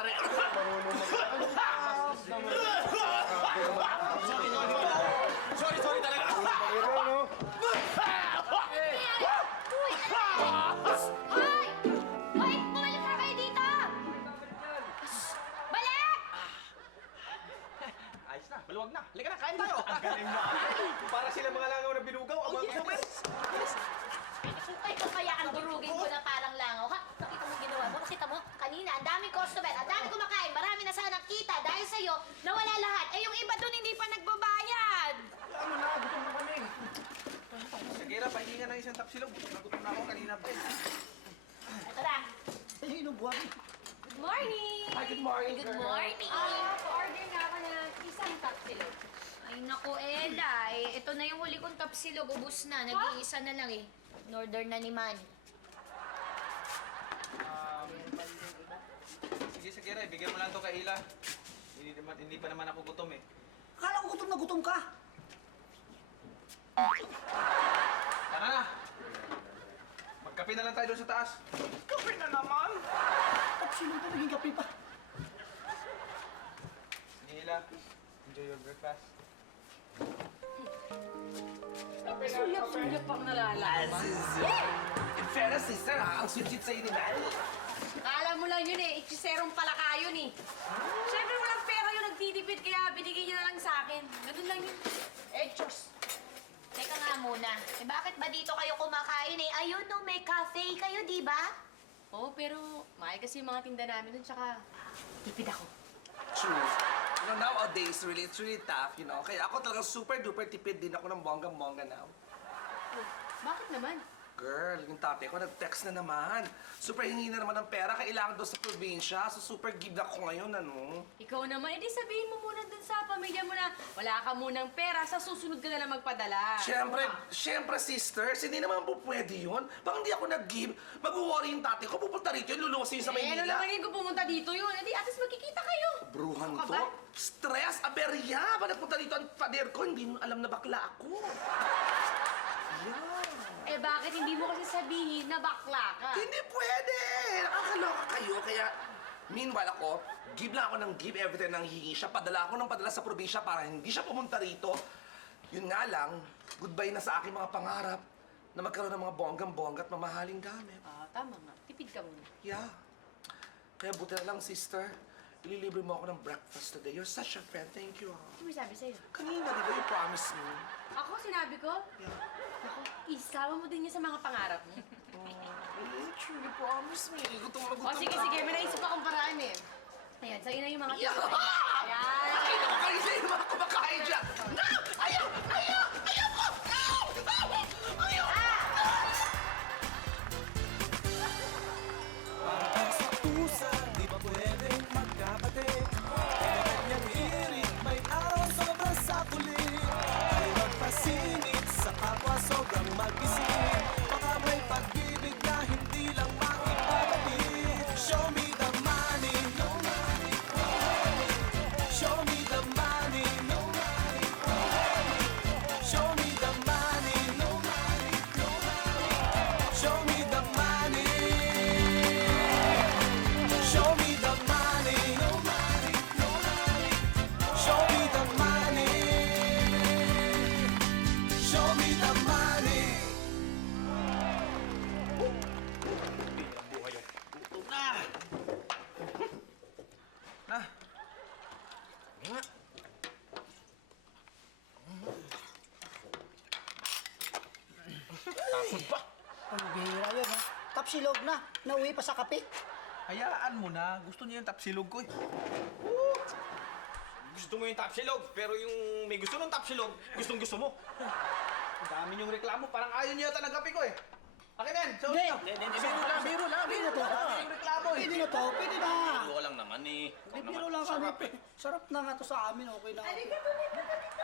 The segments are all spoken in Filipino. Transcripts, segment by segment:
pare. Sorry talaga. Hoy! Hoy! Bumalik na kayo dito! Balik! Ayos na, maluwag na. Halika na, kain tayo. Ang galing mo. Para sila mga langaw na binugaw. Ang mga kumain. Ay, kung kaya ang durugin ko na parang langaw, ha? Nakita mo ginawa mo? Nakita mo? Kanina, ang daming customer, ang daming kumakain, marami na sana kita dahil sa'yo, nawala lahat. Eh, yung iba dun hindi pa nagbabayad. Ano na, gutom na kami. Sige, pahinga ng isang tapsilog. Nagutom na ako kanina pa. Ito na. Ay, inubuhan. Good morning! Hi, good morning. Good morning! Pa-order nga ako ng isang tapsilog. Ay, naku, Eda. Eh, ito na yung huli kong tapsilog. Ubus na. Nag-iisa na lang eh. In-order na ni Man. Sige, Ray. Bigyan mo lang to kay Ila. Hindi pa naman ako gutom eh. Akala ko gutom na gutom ka. Tara na! Magkape na lang tayo doon sa taas. Kape na naman! At sino pa naging kape pa? Nila, enjoy your breakfast. Sulyap-sulyap pang nalalaman. In fairness, sister, ang sweet-sweet sa'yo ni Manny. Kala mo lang yun eh, ikiserong palaka yun eh. Siyempre walang pera yung nagtitipid kaya binigay niya na lang sa akin. Ganun lang yun. Eh, Diyos. Teka nga muna. Eh, bakit ba dito kayo kumakain eh? Ayun, no, may cafe kayo, di ba? Oo, pero mahal kasi yung mga tinda namin dun, tsaka tipid ako. True. You know, nowadays, it's really tough, you know. Kaya ako talagang super-duper tipid din ako ng bonggang-bongga now. Oh, bakit naman? Girl, yung tatay ko nag-text na naman. Super hingi na naman ng pera, kailangan doon sa probinsya. So super give na ko ngayon, ano? Ikaw naman, edi sabihin mo muna dun sa pamilya mo na wala ka munang pera, sa susunod ka na lang magpadala. Siyempre, sisters, hindi naman po pwede yun. Baka hindi ako nag-give, mag-worry yung tatay ko, pupunta rito yun, luluwas yun sa ano Maynila. naman yun kung pumunta dito yun? Edi at least magkikita kayo. Bruhan Ano ka to. ba? Stress, aberya. Ba nagpunta dito ang pader ko, hindi mo alam na bakla ako. Yeah. Eh bakit hindi mo kasi sabihin na bakla ka? Hindi pwede! Nakakaloka kayo, kaya... Meanwhile ako, give lang ako ng give every time nang hihingi siya. Padala ako ng padala sa probinsya para hindi siya pumunta rito. Yun nga lang, goodbye na sa aking mga pangarap na magkaroon ng mga bonggang-bongga at mamahaling gamit. Ah, tama nga. Tipid ka muna. Yeah. Kaya buti na lang, sister. Ililibre mo ako ng breakfast today. You're such a friend. Thank you, ha. Ano may sabi sa'yo? Kanina, di ba, you promised me? Ako, sinabi ko? Yeah. Ako, isama mo din niya sa mga pangarap mo. True, you promised me. Gutom na gutom O sige, na sige. ako. May naisip akong paraan eh. Ayan, sa'yo na yung mga Yeah! Ayan. Nakita ko kayo sa mga kumakain dyan! No! Ayaw! Ayaw! Ayaw ko! No! Ayaw! Sa pusa, di ba pwedeng magkapatid? Kanya-kanyang hirit, may araw sobrang sakulit. Ay magpasingit sa kapwa sobrang mag-isip. Baka may pag-ibig na hindi lang maipapatid. Show me the money, no money, no money. Show me the money, no money, no money. Show me the money, no money, no money. Show me the money. Show me the money, no money, no money. Show me the money. Show me the money. Gutom na! Na! Tapos pa! Ang bihira yun, ha? Tapsilog na. Nauwi pa sa kape. Hayaan mo na. Gusto niya yung tapsilog ko eh. Gusto mo yung tapsilog, pero yung may gusto ng tapsilog, gustong-gusto mo. Ang dami niyong reklamo, parang ayaw niya yata ng kape ko eh. Akin yan! So, Hindi. biro lang. Pwede na to. Yung reklamo eh. Pwede na to. Pwede na. Ko lang naman eh. Hindi, biro lang kami. Sarap na nga to sa amin. Okay na. Dito,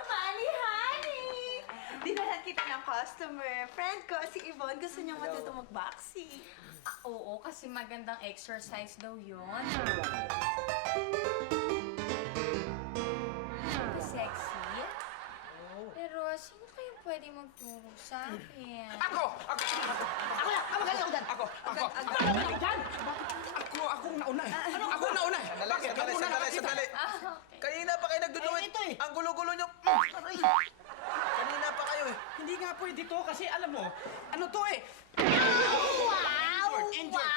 Mali, honey! Dinalan kita ng customer. Friend ko, si Yvonne, gusto niyang matuto mag-boxing. Oo, kasi magandang exercise daw yun. Sexy. Pero sino kayong pwede magturo sa akin? Ako Ako na. Magaling ako dyan. ang nauna eh. Ako ang nauna eh. Kanina pa kayo eh. Hindi nga pwede to kasi alam mo, ano to eh? Wow! Injured.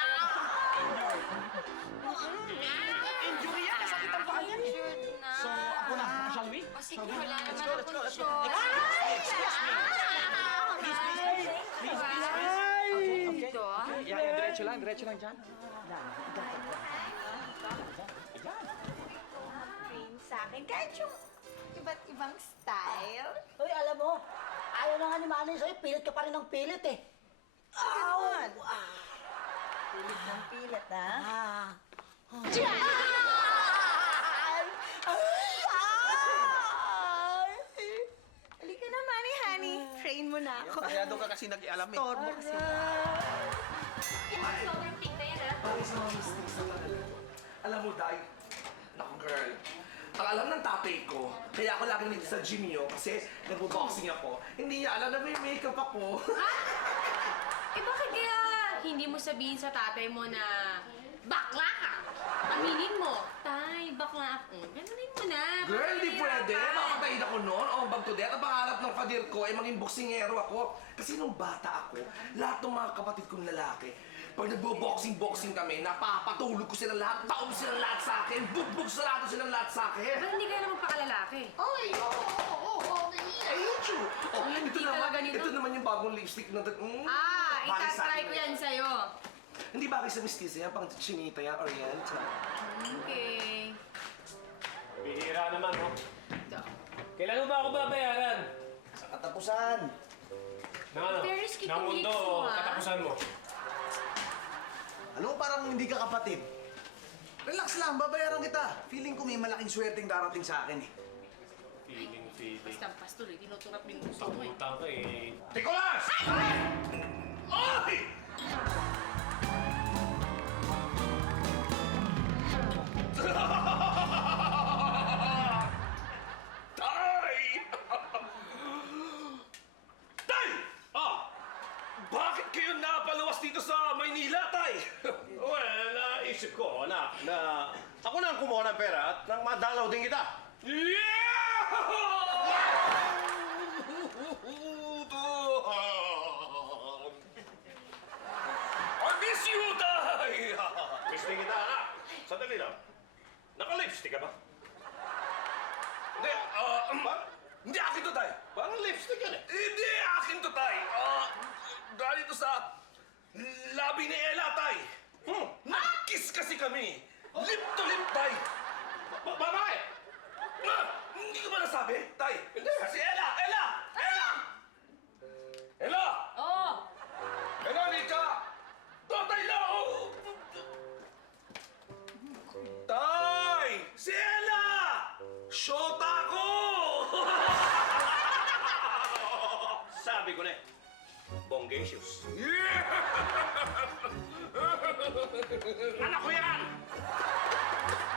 Injury yan, nasakit ang paa niyan. So, ako na, shall we? O sige, wala naman Let's go, let's go, akong let's go. shot. Excuse me. Please, Okay, okay. Ito, ah. Yeah, diretso lang dyan. Cream sa akin. Kahit yung iba't ibang style. Uy, alam mo, ayaw na nga ni Manny sa'yo, pilit ka pa rin ng pilit eh. Ganon. Pilit ng pilit, ha? Ah. Halika na, Manny, honey. Train mo na ako. Masyado ka kasi nag-ialam eh. Torbo kasi. Sobrang pink na yan, ah. Bakit sa mga mistakes na talaga? Alam mo, Day, naku girl, ang alam ng tatay ko, kaya ako lagi nandito sa gym niyo kasi nagbo-boxing ako. Hindi niya alam na may makeup ako. Eh bakit kaya hindi mo sabihin sa tatay mo na bakla ka? Aminin mo, tay, bakla ako. Ganunin mo na. Girl, di pwede. Mahirapan. Makapatayin ako noon. O, bag to death. Ang pangarap ng kadir ko ay maging boksingero ako. Kasi nung bata ako, lahat ng mga kapatid kong lalaki, pag nagbo-boxing kami, napapatulog ko sila lahat, taob sila lahat sa akin, bugbog sarado sila lahat sa akin. Ba't hindi ka naman pakalalaki? Ay, I hate you. Oh, Hindi ito naman, talaga nito. ito naman yung bagong lipstick na... bagay sa Itatry akin ko yan sa'yo. Hindi bagay sa mistisa yan, pang chinita yan, orient. Okay. Bihira naman, oh. Ito. Kailan mo ba ako babayaran? Sa katapusan. Ng ano? Very skip Ng yung mundo lips mo, o ah. katapusan mo? Alam mo, parang hindi ka kapatid. Relax lang, babayaran kita. Feeling ko may malaking swerteng darating sa akin eh. Feeling. Basta pastuloy, tinuturap yung gusto mo eh. Tangutang ka eh. Nicolas! Ay! Tay! Tay! Ah! Bakit kayo napaluwas dito sa Maynila, Tay? Well, naisip ko, anak, na ako na ang kumuha ng pera at nang madalaw din kita. I miss you, Tay! Miss din kita, anak. Sandali lang. Naka-lipstick ka ba? Hindi, hindi akin to, Tay. Parang lipstick yan eh. Hindi akin to, Tay. Galing to sa labi ni Ella, Tay. Nag-kiss kasi kami. Lip to lip, Tay. Bakit? Hindi ko ba nasabi, Tay? Hindi. Si Ella! Ella! Ella! Ella! Oh! Ella, Nika! Tatay lang! Tay! Si Ella! Shota ko! Sabi ko na eh. Bongacious. Anak ko yan!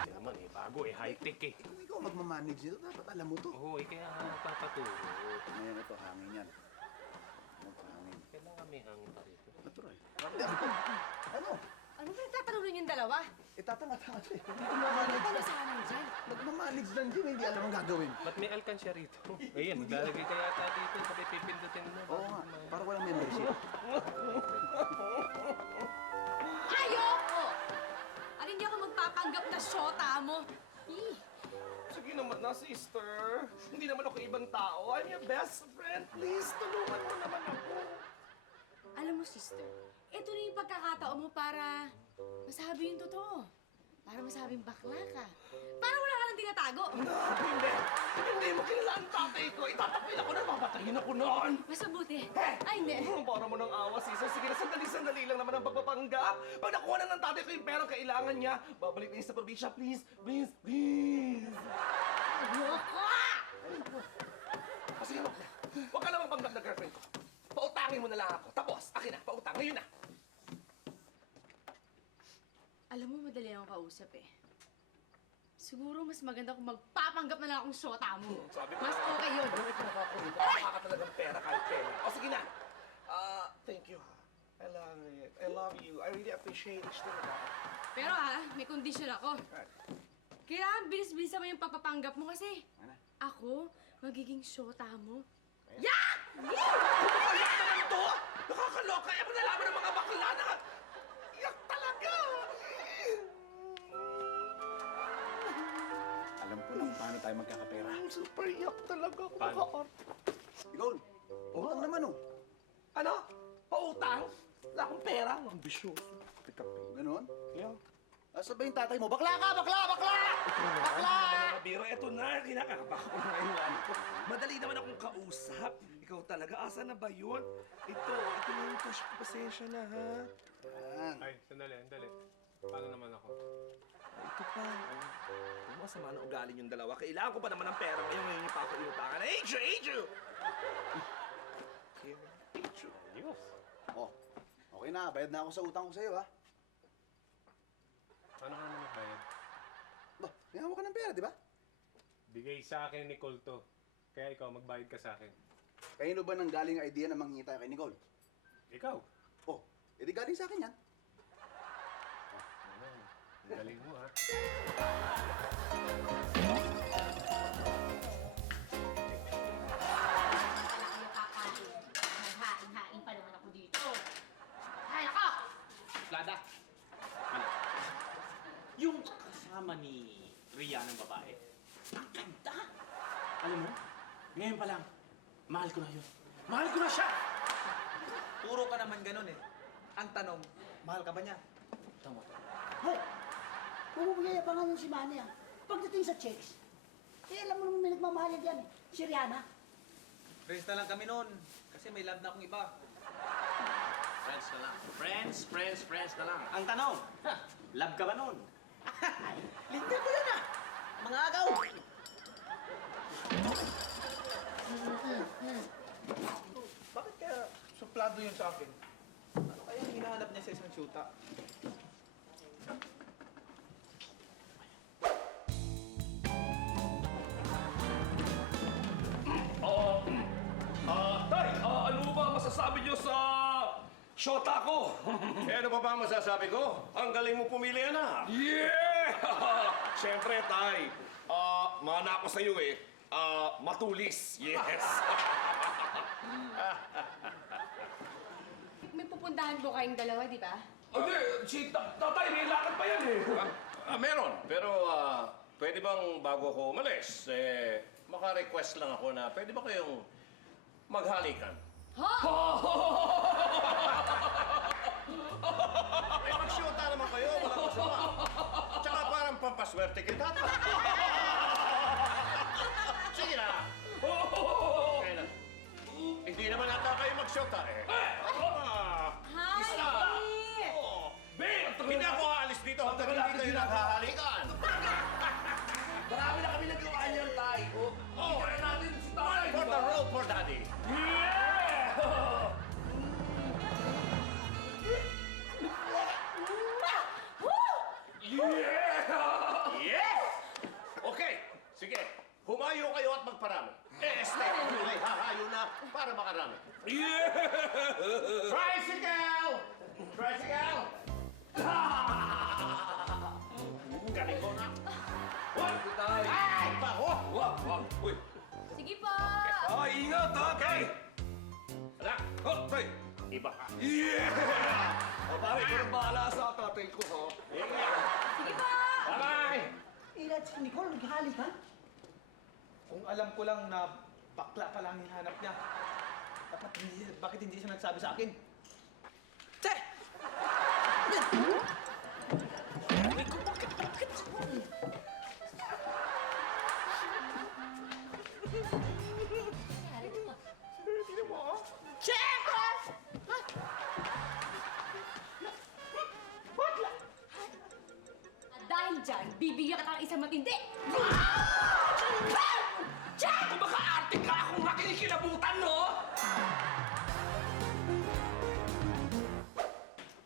Hindi naman eh, bago eh, high-tech eh. Kung ikaw magmamanage nito, dapat alam mo to. Oo, eh, kaya nga nagpapaturo. Ngayon ito, hangin yan. Hangin. Kailangan may hangin pa rito. Natural. Ano? Ano ba nagtatalunan yung dalawa? Itatanga-tanga siya. Hindi ko mamanage. Ano sa amin dyan? Magmamanage lang din, hindi alam ang gagawin. Ba't may alkansya rito? Ayun, maglalagay ka yata dito. Sabi pipindutin mo. Oo nga, parang walang membership. Ayoko! At hindi ako magpapanggap na syota mo. Eh, Sige naman na, sister. Hindi naman ako ibang tao. I'm your best friend. Please, tulungan mo naman ako. alam mo, sister, ito na yung pagkakataon mo para masabi yung totoo. Para masabing bakla ka. Para wala ka nang tinatago. Hindi. Hindi mo kilala ang tatay ko. Itatapin ako na papatayin ako noon. Mas mabuti. Ay, hindi. Para mo ng awa, sister. Sige na, sandali lang naman ang pagpapanggap. Pag nakuha na ng tatay ko yung perang kailangan niya, babalik na yun sa probinsya. Please, please, please. Ayoko! Kasi ano, huwag ka namang panggap na girlfriend ko. Pautangin mo na lang ako. Tapos, akin na, pautang. Ngayon na. Alam mo, madali akong kausap eh. Siguro mas maganda kung magpapanggap na lang akong syota mo. Sabi ko Mas na. okay yun. Ano ito nakakulito? Nakaka talagang pera kahit pera. O sige na. Thank you. I love it. I love you. I really appreciate it. Pero may kondisyon ako. Kailangan bilis-bilisan mo yung pagpapanggap mo kasi ako, magiging syota mo. Naman to! Nakakaloka! Eh, mo nalaman ng mga bakla na... Iyak talaga! Alam ko na kung paano tayo magkakapera. Super iyak talaga ako. Paano? Ikaw, utang naman oh. Ano? Pautang? Wala akong pera. Ambisyoso. Ganon? Yeah. Asa ba yung tatay mo? Bakla ka! Bakla! Bakla! Bakla! Biro, eto na. Kinakakabahan ko na yung ano ko. Madali naman akong kausap. Ikaw talaga. Asa na ba yun? Ito na yung cash ko. Pasensya na, ha? Yan. Ay, sandali. Paano naman ako? Ito pa. Kung masama na ugali yung dalawa, kailangan ko pa naman ng pera ngayon. Ngayon yung papaiutangan. Angel! Ayos. Oh, okay na. Bayad na ako sa utang ko sa'yo, ha? Paano ka naman nagbayad? Ba, may hawak ka ng pera, di ba? Bigay sa akin ni Nicole to. Kaya ikaw, magbayad ka sa akin. Kanino ba nang galing ang idea na manghita kay Nicole? Ikaw? Oh, edi galing sa akin yan. Ano? Ang galing mo, ha? Wala kayo kakain. Naghain-hain pa naman ako dito. Ay, ako! Lada. Ano? Yung kasama ni Rian ng babae, ang ganda! Alam mo, ngayon pa lang, mahal ko na yun. Mahal ko na siya! Puro ka naman ganun eh. Ang tanong, mahal ka ba niya? Tama. Hoy! Bumubuyaya-bangan yung si Manny ah. Pagdating sa checks, alam mo naman may nagmamahal yan eh. Si Rihanna. Friends na lang kami noon. Kasi may love na akong iba. Friends na lang. Friends na lang. Ang tanong, love ka ba noon? Linda ko yan ah! Mga agaw! Bakit kaya suplado yun sa akin? Ano kaya hinahanap niya sa isang syuta? Tay, ano ba masasabi niyo sa shota ko? Eh, ano pa ba ang masasabi ko? Ang galing mo pumili, anak. Yeah! Siyempre, Tay. Mana ako sa'yo eh. Matulis. Yes. May pupuntahan po kayong dalawa, di ba? Hindi, si Tatay, may lakad pa yan eh. Meron. Pero, pwede bang bago ako umalis, maka-request lang ako na pwede ba kayong maghalikan? Eh, mag-shoota naman kayo, walang masama. Tsaka parang pampaswerte kita. Sige na. Kaya na. Hindi naman ata kayo mag-shoota eh. Hindi ako aalis dito hanggang hindi kayo naghahalikan. Marami na kami nagawa niyan, Tay. Tira natin si Tatay. For the road for daddy. Yes! Okay, sige. Humayo kayo at magparami. Ay hahayo na para makarami. Tricycle! Tricycle! Galing mo na. Ay, pa! Uy! Sige po! Ingat, Tatay. Anak! Tay. Iba ka. Yeah! Pare, ikaw ang bahala sa tatay ko, ha? Sige po! Bye-bye! Ilan si Nicole, naghalik ha? Kung alam ko lang na bakla pa lang hinahanap niya, bakit hindi siya nagsabi sa akin? Che! At dahil dyan, bibigyan ka ng isang matindi! Kung maka-arte ka akong makinikilabutan, no?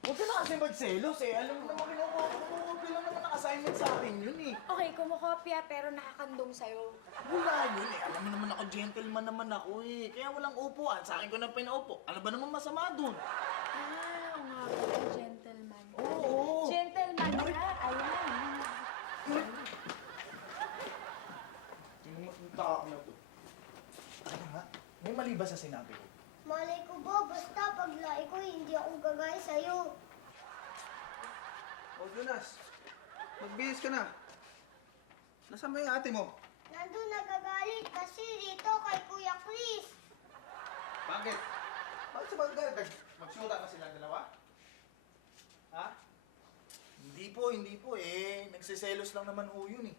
Huwag ka na kasi magselos eh. Alam mo naman kinukuha lang naman ang assignment sa akin yun eh. Okay, kumukopya pero nakakandong sa'yo. Wala yun eh. Alam mo naman ako, gentleman naman ako eh. Kaya walang upuan. Sa akin ko na pinaupo. Ano ba naman masama dun? Ah, nga pala, gentleman. Oo. Gentleman ka, ayan. Ang tao na to. ba sa sinabi ko? Malay ko ba, basta paglaki ko, hindi ako gagaya sa'yo. Oh, Jonas. Magbihis ka na. Nasaan ba yung ate mo? Nandun nagagalit kasi dito kay Kuya Chris. Bakit? Bakit sa bagay? Magsuta ka sila dalawa? Ha? Hindi po. Eh, nagsiselos lang naman ho yun eh.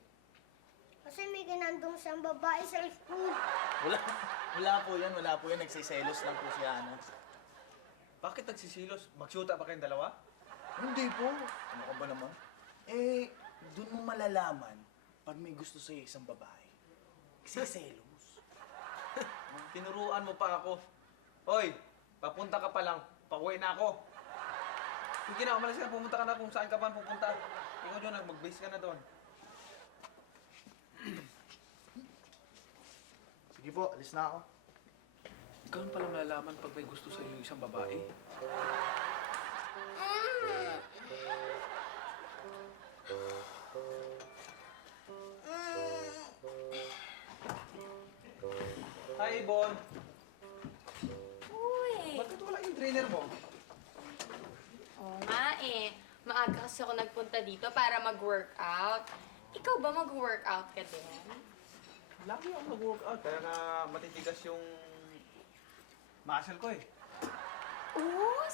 Kasi may ginandong siyang babae sa school. Wala po yan. Nagsiselos lang po si Ana. Bakit nagsisilos? Magsuta ba kayong dalawa? Hindi po. Ano ka ba naman? Eh, doon mo malalaman pag may gusto sa'yo isang babae. Nagsiselos. Tinuruan mo pa ako. Hoy, papunta ka pa lang. Pauwi na ako. Sige na, umalis ka. Pumunta ka na kung saan ka man pupunta. Ikaw, Jonas, mag-base ka na doon. Sige po, alis na ako. Ikaw pala malalaman pag may gusto sa iyo isang babae. Hi, Ibon. Uy! Bakit wala yung trainer mo? Oo nga eh. Maaga kasi ako nagpunta dito para mag-workout. Ikaw ba mag-workout ka din? Lagi ako mag-workout. Kaya nga matitigas yung muscle ko eh. Oo?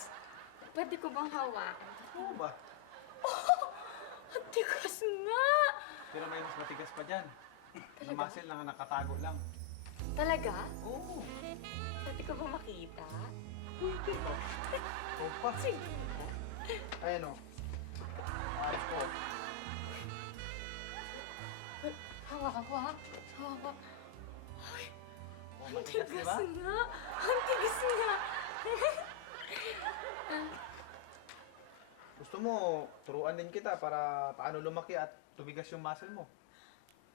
Pwede ko bang hawakan? Oo ba? Ang tigas nga! Pero may mas matigas pa dyan. Na muscle na nakatago lang. Talaga? Oo. Pwede ko ba makita? Pwede no? Oo pa. Sige. Ayan o. Ayos ko. Hawakan ko ha? Hawakan ko. Ay, Oh, ang matigas, tigas di ba? nga! Ang tigas nga! Gusto mo, turuan din kita para paano lumaki at tumigas yung muscle mo.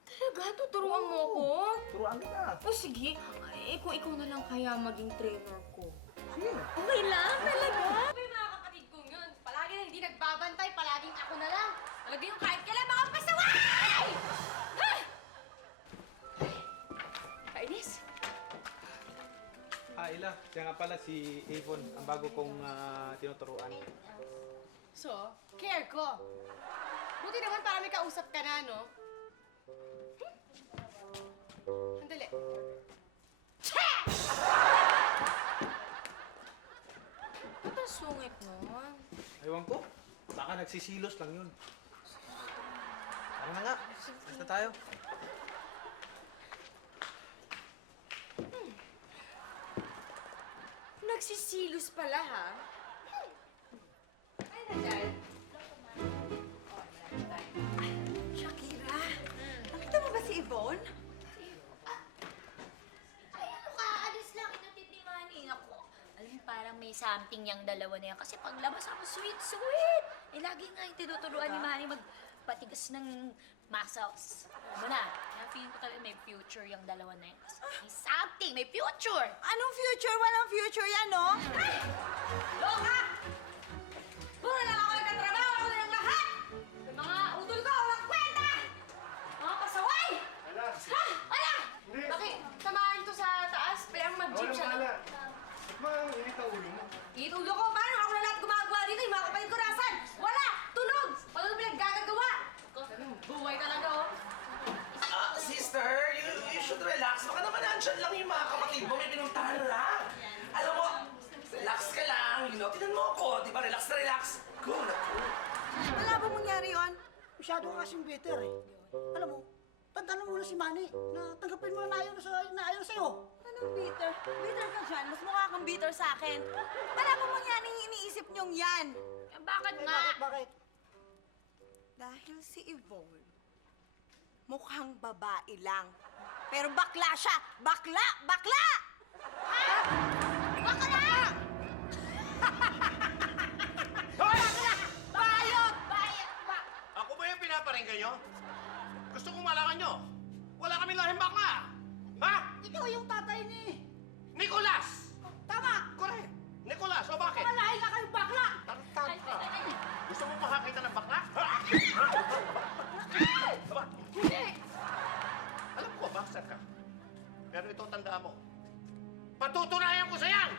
Talaga? Tuturuan mo ako? Turuan kita. O sige, eh, kung ikaw na lang kaya maging trainer ko. Sige. Okay lang? Talaga? Sabi mga kapatid kong yun, palagi na hindi nagbabantay, palaging ako na lang. Talaga yung kahit kailan makapasaway! Ha! Kainis? Ila, siya nga pala si Avon, ang bago kong tinuturuan. So, care ko. Buti naman para may kausap ka na, no? Sandali. Che! Ba't ang sungit nun? Ewan ko, baka nagsisilos lang yun. Tara na nga, alis na tayo. Nagsisilos pala, ha? Ay, Nadal. Shakira, nakita mo ba si Yvonne? Ay, ano ka? Alis lang. Inatid ni Manny. Ako, alam mo, parang may something yung dalawa na yan. Kasi paglabas ako, sweet. Eh, lagi nga yung tinuturuan ni Manny magpatigas ng muscles. Alam mo na, feeling ko talaga may future yung dalawa na yan. Kasi may something, may future! Anong future? Walang future yan, no? Ay! Loka! Puro lang ako nagtatrabaho ako ng lahat! Yung mga utol ko, walang kwenta! Mga pasaway! Ha? Ala! Bakit? Samahan to sa taas, pero mag-gym siya. Init ang ulo mo. Init ulo ko, paano ako na lahat gumagawa dito? Yung mga kapatid ko nasan? Wala! Tulog! Paano pinaggagagawa? Buhay talaga, oh. Sister, you should relax. Baka naman nandyan lang yung mga kapatid mo. May pinuntahan lang. Alam mo, relax ka lang. Tinan mo ako. Di ba, relax na relax. Go na go. Wala ba mangyari yun? Masyado ka kasing bitter eh. Alam mo, tantanan mo na si Manny na tanggapin mo na naayon sa'yo. Anong bitter? Bitter ka dyan. Mas mukha kang bitter sa akin. Wala ba mangyari yung iniisip niyong yan? Bakit Eh, nga? bakit? Dahil si Yvonne, mukhang babae lang. Pero bakla siya! Bakla! Bakla! Bakla! Bakla! Bayot! Ako ba yung pinaparinggan nyo? Gusto kong malaman nyo. Wala kami lahing bakla. Ha? Ikaw yung tatay ni... Nicolas! Tama! Correct. Nicolas, o bakit? Malahi ka kayong bakla! Tartad ka. Gusto mo makakita ng bakla? Aba, Hindi! alam ko, boxer ka. Pero ito, tandaan mo. Patutunayan ko sa yan!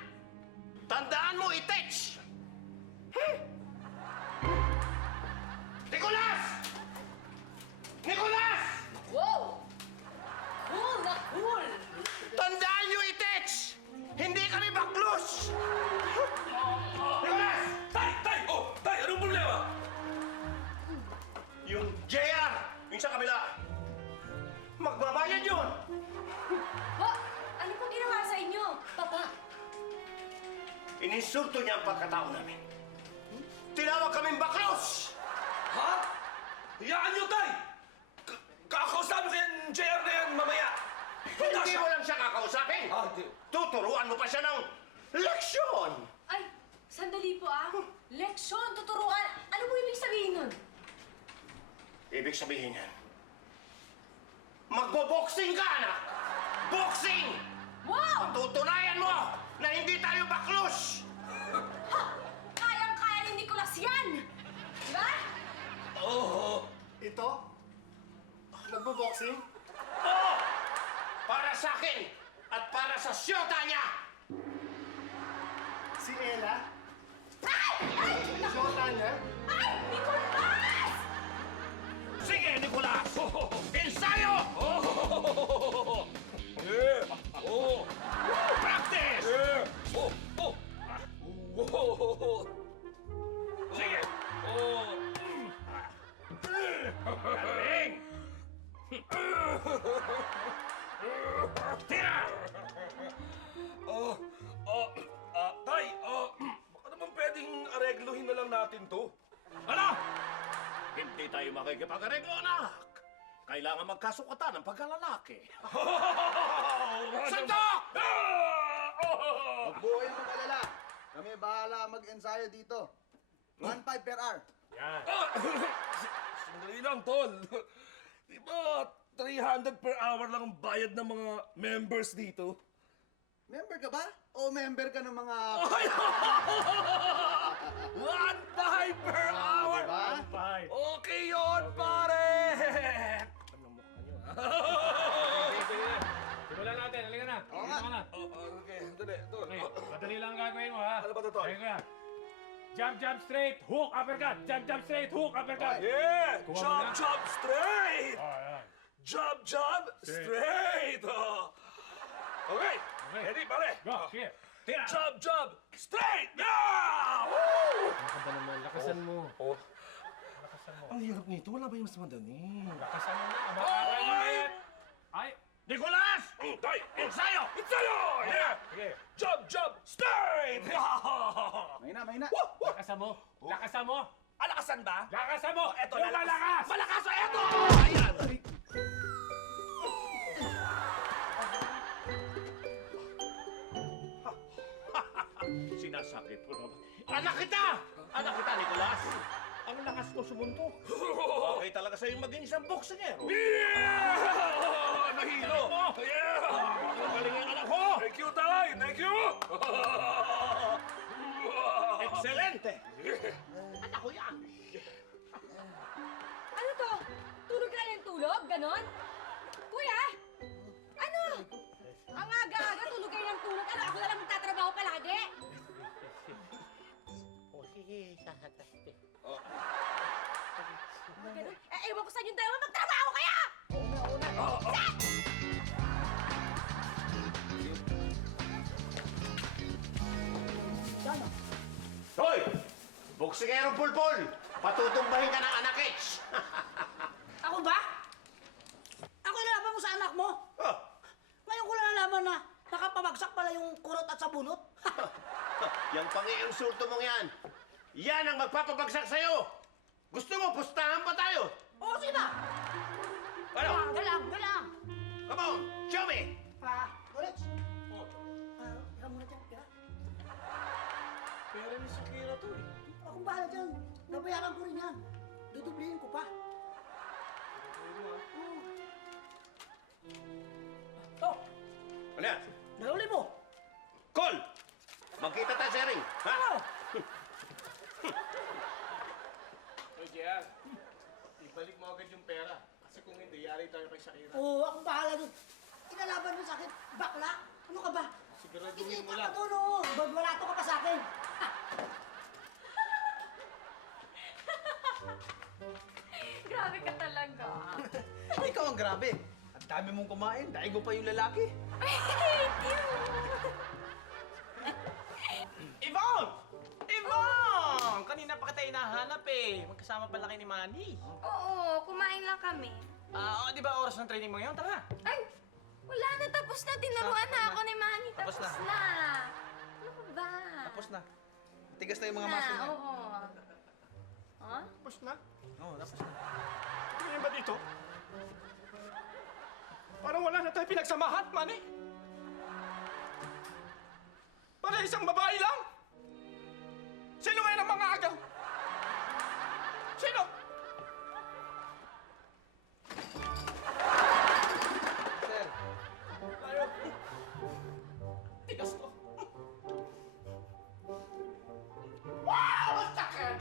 Tandaan mo, Itech! Nicolas! Nicolas! Wow! Cool na cool! Tandaan niyo, Itech! Hindi kami baklos! Nicolas! Tay! Tay! Oh! Tay! Anong problema? Yung JR! Yung sa kabila! Magbabayad yun! Ho! Ano pong ginawa sa inyo? Papa! Ininsulto niya ang pagkatao namin. Tinawag kaming baklos! Ha? Hayaan niyo, Tay! Kakausapin ko yung JR na yan mamaya! Hindi mo lang siya kakausapin! Tuturuan mo pa siya ng leksyon! Ay, sandali po ah. Leksyon, tuturuan. Ano po ibig sabihin nun? Ibig sabihin yan, magbo-boxing ka, anak! Boxing! Wow! Tutunayan mo na hindi tayo baklos! Ha! Kayang-kaya ni Nicolas yan! Diba? Oo! Ito? Nagbo-boxing? Oo! Para sa akin at para sa siyota niya! Si Ella? Ay! Ay! Shota niya? Ay! Nicolas! Sige, Nicolas! Ensayo! Practice! Sige! Galing! Tira! Tay, baka naman pwedeng aregluhin na lang natin to. Ano? Hindi tayo makikipag-areglo, anak. Kailangan magkasukatan ng pagkalalaki. Sandok! Huwag po kayong mag-alala. Kami bahala mag-ensayo dito. 1.5 per hour. Sandali lang, Tol. Di ba 300 per hour lang ang bayad ng mga members dito? Member ka ba? O member ka ng mga... 1.5 per hour! Diba? Okay yun, pare! Ano mukha nyo, ha? Simulan natin, halika na. Oo nga. Halika na. Okay, dali, Tol. Okay, madali lang ang gagawin mo ha. Ano ba to, Tol? Halika na. Jump, jump straight, hook, uppercut. Jump, jump straight, hook, uppercut. Yeah! Kuha mo Jump, na. jump, straight! Oh, ayan. Jump, jump, straight! Okay, Okay. ready, pare? Go, sige. Tira. Jump, jump, straight! Yeah! Woo! Ano ka ba naman? Lakasan mo. Oh. Lakasan mo. Ang hirap nito, wala ba yung mas madali? Lakasan mo na. Abakala mo na yan. Ay! Nicolas! Tay, Ensayo! Ensayo! Yeah! Sige. Jump, jump, straight! Mahina, mahina. Lakasan mo. Lakasan mo. Alakasan ba? Lakasan mo. Eto, Yung malakas. Malakas, o eto! Ayan! Sinasabi po naman. Anak kita! Anak kita, Nicolas! Ang lakas ko sumuntok. Okay talaga sa'yo maging isang boksingero. Yeah! Nahilo! Yeah! Ang galing ang anak ko! Thank you, Tay! Thank you! Excelente! Anak ko yan! Ano to? Tulog ka ng tulog? Ganon? Kuya! Ano? Ang aga-aga, tulog kayo ng tulog. Ano, ako na lang magtatrabaho palagi? O sige, sasagastin. Ganon? Ewan ko sa inyong dalawa, magtrabaho kaya! Hoy! Boksingerong pulpul! Patutumbahin ka ng anakits! Ako ba? Ako nalaman mo sa anak mo? Oh, Ngayon ko lang nalaman na nakapabagsak pala yung kurot at sabunot. yang pang-iinsulto mong yan! Yan ang magpapabagsak sa'yo! Gusto mo, pustahan pa tayo! Oo, sige ba? Ano? Galang, galang. Come on, show me! Gorets. Tira muna dyan, tira. Pera ni Shakira to eh. Akong bahala dyan. Nabayaran ko rin yan. Dudublihin ko pa. Oh, Ano yan? nahuli mo. Call! Magkita tayo sa ring, ha? Hey, JR. Ibalik mo agad yung pera. Kasi kung hindi, yari tayo kay Shakira. Oo, akong bahala dun. Inalaban mo sa akin. Bakla? Ano ka ba? Siguraduhin mo Kita lang. ka doon, oh. Babalato ka pa sa akin. Grabe ka talaga. Ikaw ang grabe. Ang dami mong kumain. Dahil mo pa yung lalaki. Thank you. Yvonne! Yvonne! Kanina pa kita hinahanap eh. Magkasama pala kayo ni Manny. Oo, kumain lang kami. Di ba oras ng training mo ngayon? Tara! Ay, wala na. Tapos na. Tinuruan na ako ni Manny. Tapos Tapos na. na. Ano ka ba? Tapos na. Tigas na yung mga muscle niya. Oo. Huh? Tapos na. Oo, tapos na. Tingin ba dito? Parang wala na tayo pinagsamahan, Manny. Para isang babae lang. Sino ngayon ang mga agaw? Sino? Sir, Tigas to. Wow! Sakit!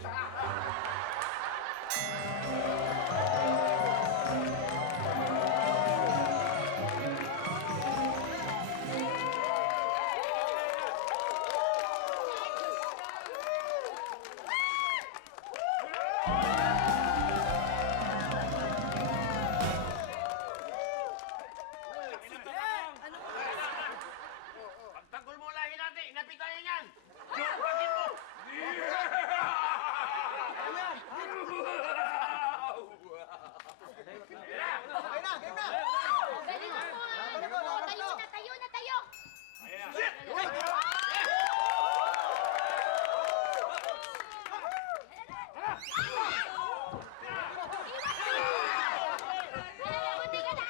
Pagtanggol mo lahi natin, inapitayan yan! Jumagin mo! Galing mo! Tayo na, tayo na, tayo! Buti ka na!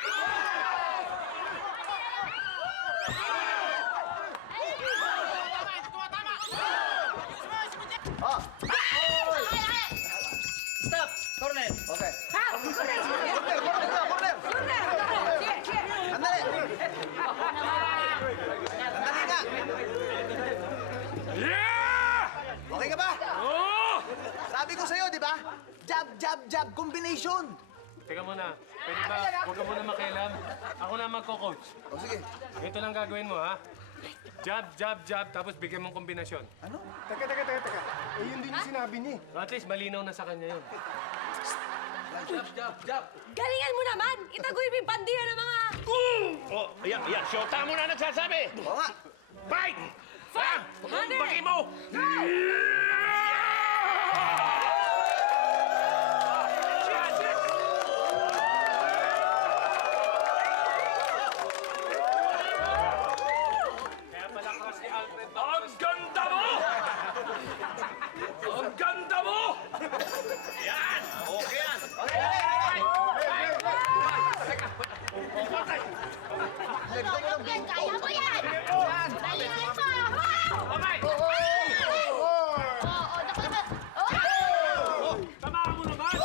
Oh! Stop! Corner! Okay. Corner! Corner! Andali! Andali nga! Yeah! Okay ka ba? Oo! Sabi ko sa'yo, di ba? Jab, jab, jab combination! Teka muna. Pwede ba, huwag ka muna makialam. Ako na magko-coach. O sige. Ito lang gagawin mo, ha? Jab, jab, jab, tapos bigyan mong kombinasyon. Ano? Teka. Eh, yun din yung sinabi niya eh. At least malinaw na sa kanya yun. Jab, jab, jab! Galingan mo naman! Itagoy mo yung bandila ng mga... Oh, ayan, Shota mo na nagsasabi. Oo nga! Fight! Fight! Bagi mo! Kaya pala cross ni Alfred. Ang ganda mo! Ang ganda mo! Yan! Okay yan! Kaya mo yan! Galingan mo! Babay! Tamaan mo naman!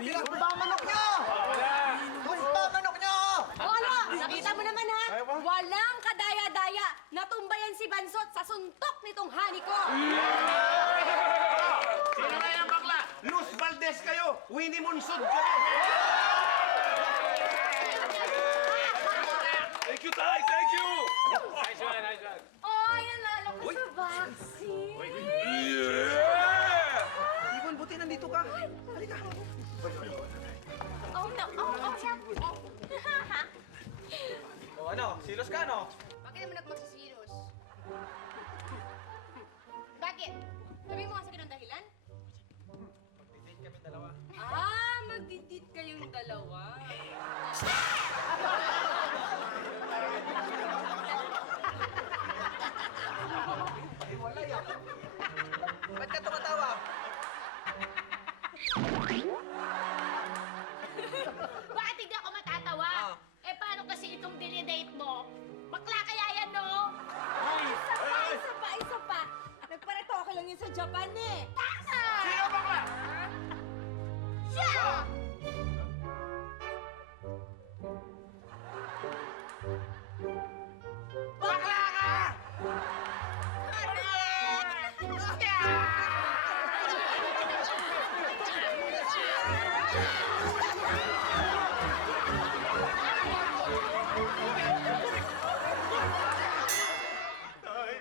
Iyo! Pagpamanok nyo! Pagpamanok nyo! O ano? Nakita mo naman ha? Walang kadaya-daya. Natumbayan si Bansot sa suntok nitong hani ko. Sino na yung bakla? Marites kayo! Winnie Monsod kami! Thank you, Tay! Thank you! Nice one, nice one. Oh, nalala ko sa vaccine. Yeah! Ibon, buti nandito ka. Halika. Oh, no. Oh, yeah. O ano, silos ka, no? Bakit naman ako magsisilos? Bakit? Sabi mo kasi ng dahilan? Magdidate kami dalawa. Ah, magdidit kayong dalawa. Wala yan. Ba't ka tumatawa? Bakit hindi ako matatawa? Eh, paano kasi itong dinidate mo? Bakla kaya yan, no? Isa pa. Nagparetoke lang yun sa Japan eh. Tama! Sino bakla? Siya! Bakla ka! Tay,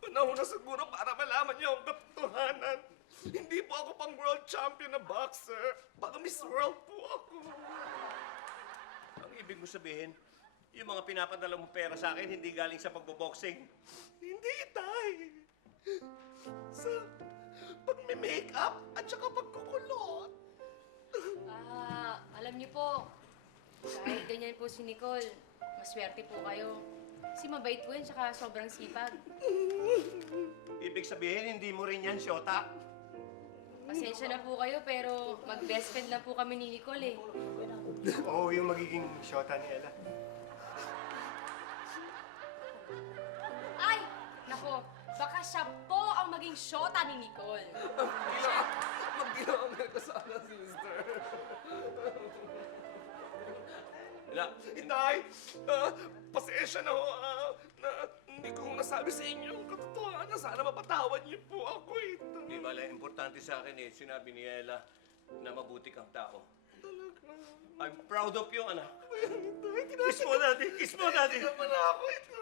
panahon na siguro para malaman niyo ang katotohanan. Hindi po ako pang world champion na boxer. Baka Miss World po ako. Ang ibig mo sabihin, yung mga pinapadala mong pera sa akin, hindi galing sa pagboboxing. Hindi, Tay. Sa pagme-makeup at saka pagkukulot. Alam niyo po, kahit ganyan po si Nicole, maswerte po kayo. Kasi mabait po yun, tsaka sobrang sipag. Ibig sabihin, hindi mo rin yan, Shota. Pasensya na po kayo, pero mag-best friend lang po kami ni Nicole eh. Oo, yung magiging shota ni Ella. Ay! Nako, baka siya po ang maging shota ni Nicole. Mag-ginawa ko sana si Mr. Wala. Inay, pasensya na ho, na hindi ko nasabi sa inyo ang katotohanan. Sana mapatawad niyo po ako ito. Di bala, importante sa akin eh, sinabi ni Ella na mabuti kang tao. Talaga. I'm proud of you, anak. Inay, Kiss mo natin, kiss mo natin. naman ako ito.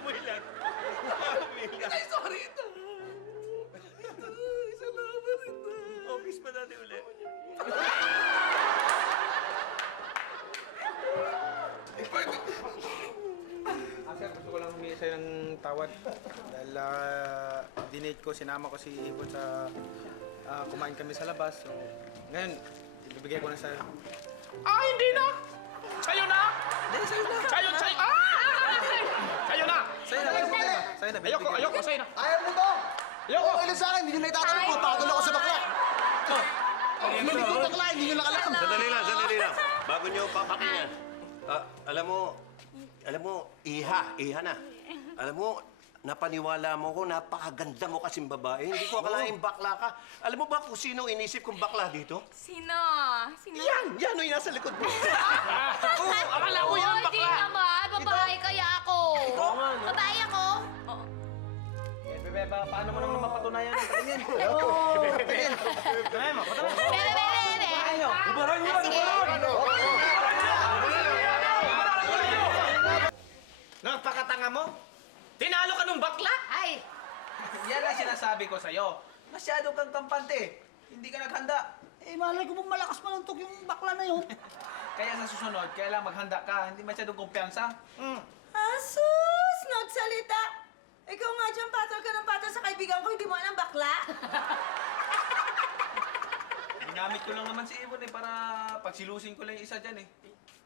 Umilag. Umilag. Ay, sorry ito. Inay, salamat ito. Oh, kiss mo natin ulit. Sir, gusto ko lang humingi sa'yo ng tawad. Dahil dinate ko, sinama ko si Ibon sa kumain kami sa labas. So, ngayon, ibibigay ko na sa'yo. Ah, hindi na! Sa'yo na! Hindi, sa'yo na! Sa'yo, sa'yo! Ah! Sa'yo na! Sa'yo na, sa'yo na! Sa'yo na, Ayoko, bibigay. ayoko, sa'yo na! Ayaw mo to! Ayoko! Okay lang sa akin, hindi nyo na itatanong ko. Pakatol ako sa bakla. Hindi ko bakla, hindi nyo nakalam. Sandali lang. Bago niyo papakinggan. Alam mo, iha na. Alam mo, napaniwala mo ko, napakaganda mo kasing babae. Hindi ko akalaing bakla ka. Alam mo ba kung sino inisip kong bakla dito? Sino? Sino? Yan yung nasa likod mo. Oo, akala ko yan Hindi bakla. naman, babae kaya ako. Babae ako? Eh, bebe, paano mo naman mapatunayan ang ganyan? Kaya mo, patunayan. Bebe! Ubaran niyo! Napakatanga mo! Tinalo ka nung bakla! Ay! Yan ang sinasabi ko sa'yo. Masyado kang kampante. Hindi ka naghanda. Eh, malay ko mong malakas manuntok yung bakla na yun. Kaya sa susunod, kailangan maghanda ka. Hindi masyadong kumpiyansa. Asus! Nagsalita! Ikaw nga dyan, patol ka ng patol sa kaibigan ko, hindi mo alam bakla? Ginamit ko lang naman si Ibon eh para pagsilusin ko lang yung isa dyan eh.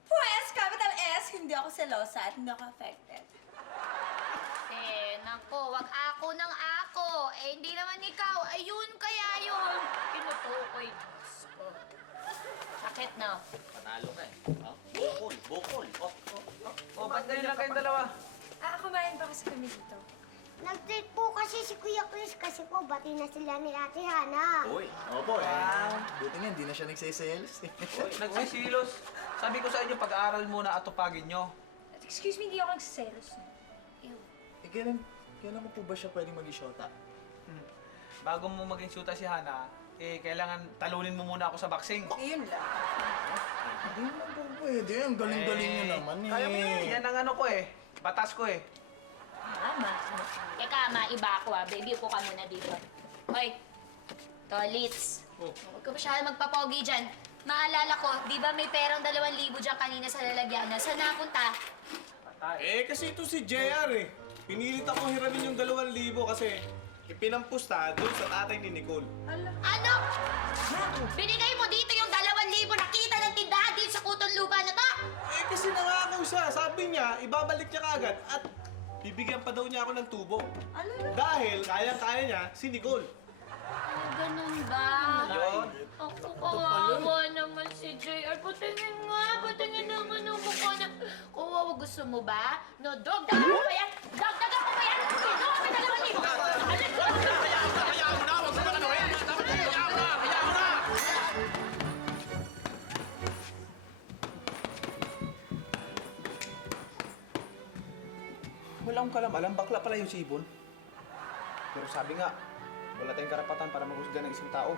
Pues, capital S, hindi ako selosa at hindi ako affected. Nako, wag ako ng ako. Eh, hindi naman ikaw. Ayun kaya yun. Pinutukoy. Sakit na. Panalo ka eh. Bukol. O, ba't ganyan lang kayong dalawa? Kumain ba kasi kami dito? Nag-date po kasi si Kuya Chris kasi po bati na sila ni Ate Hana. Opo buti nga, hindi na siya nagsiselos eh. Nagsisilos. Sabi ko sa inyo, pag-aaral muna at tupagin nyo. Excuse me, hindi ako nagsiselos. Eh, kailan mo po ba siya pwedeng mag-ishota? bago mo maging syuta si Hana, eh, kailangan talunin mo muna ako sa boxing. Yun lang. Hindi naman po pwede. Ang galing-galing nyo naman eh. Kaya mo yan. Yan ang ano ko eh. Batas ko eh. Tama. Teka, maiba ako baby, upo ka muna dito. Hoy, Tolits. Huwag ka masyadong magpapogi dyan. Maalala ko, di ba may perang 2,000 dyan kanina sa lalagyan? Saan napunta? Eh, kasi ito si JR eh. Pinilit akong hiramin yung 2,000 kasi ipinampusta doon sa tatay ni Nicole. Ano? Binigay mo dito yung 2,000 nakita ng tindahan dito sa kutong lupa na to? Eh, kasi nangako siya. Sabi niya, ibabalik niya kagad at bibigyan pa daw niya ako ng tubo. Dahil kayang-kaya niya si Nicole. Ganun ba? Yun. Ako, kawawa naman si JR. Patingin naman ang mukha niya. Kawawa, gusto mo ba? No, dagdagan mo ba yan? Dagdagan mo ba yan? Sino kami 2,000? Alis ko! Hayaan mo na! Huwag mo na kanuhin! Hayaan mo na! Hayaan mo na! Wala akong kalam-alam. Bakla pala yung sibon. Pero sabi nga, wala tayong karapatan para maghusga ng isang tao.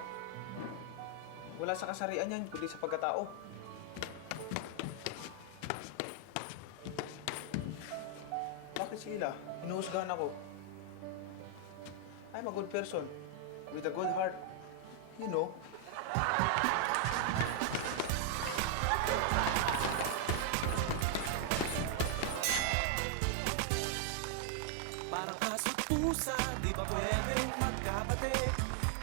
Wala sa kasarian yan, kundi sa pagkatao. Bakit sila? Hinuhusgahan ako. I'm a good person. With a good heart. You know. Parang aso't pusa, di ba pwedeng magkapatid?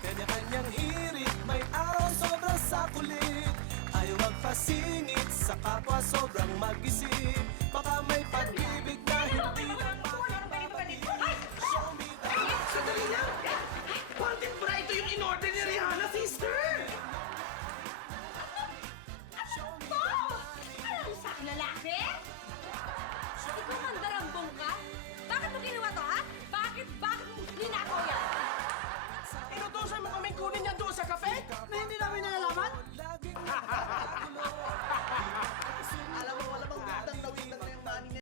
Kanya-kanyang hirit, may araw sobrang sa kulit. Ayaw magpasingit, sa kapwa sobrang mag-isip. Baka may pag-ibig na hindi lang makapatid. Show me that. Sandali lang! Wanted bra ito yung in-order ni Rihanna, sister! Ano sa akin, lalaki? Ikaw mandarambong ka? Bakit mo ginawa to, ha? Bakit mo ninakaw yan? Inutusan mo kaming kunin yan doon sa kape? Na hindi namin nalalaman?